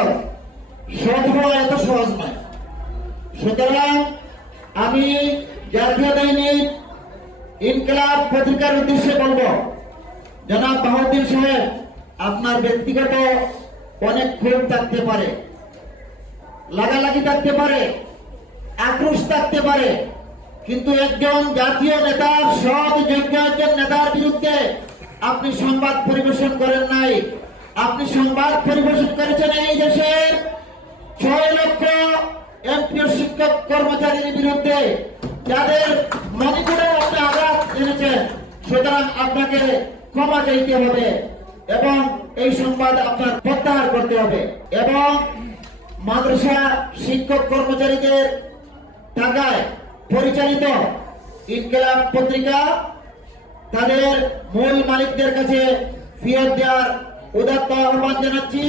কষ্টকর, সৎ হওয়া এত সহজ নয়। সুতরাং আমি জাতীয় দৈনিক ইনকিলাব পত্রিকার উদ্দেশ্যে বলবো, জনাব বাহাউদ্দিন সাহেব, আপনার ব্যক্তিগত অনেক ক্ষোভ থাকতে পারে, লাগালাগি থাকতে পারে, আক্রোশ থাকতে পারে, কিন্তু একজন জাতীয় নেতার, সৎ যোগ্য একজন নেতার বিরুদ্ধে আপনি সংবাদ পরিবেশন করেন নাই। আপনি সংবাদ পরিবেশন করেছেন এই দেশের 6 লক্ষ এমপিও শিক্ষক কর্মচারীর বিরুদ্ধে, যাদের মণিপুরে আপনি আঘাত এনেছেন। সুতরাং আপনাকে ক্ষমা চাইতে হবে এবং এই সংবাদ আপনার প্রত্যাহার করতে হবে। এবং মাদ্রাসা শিক্ষক কর্মচারীদের টাকায় পরিচালিত ইনকিলাব পত্রিকা তাদের মূল মালিকদের কাছে ফেরত দেওয়ার উদাত্ত আহ্বান জানাচ্ছি।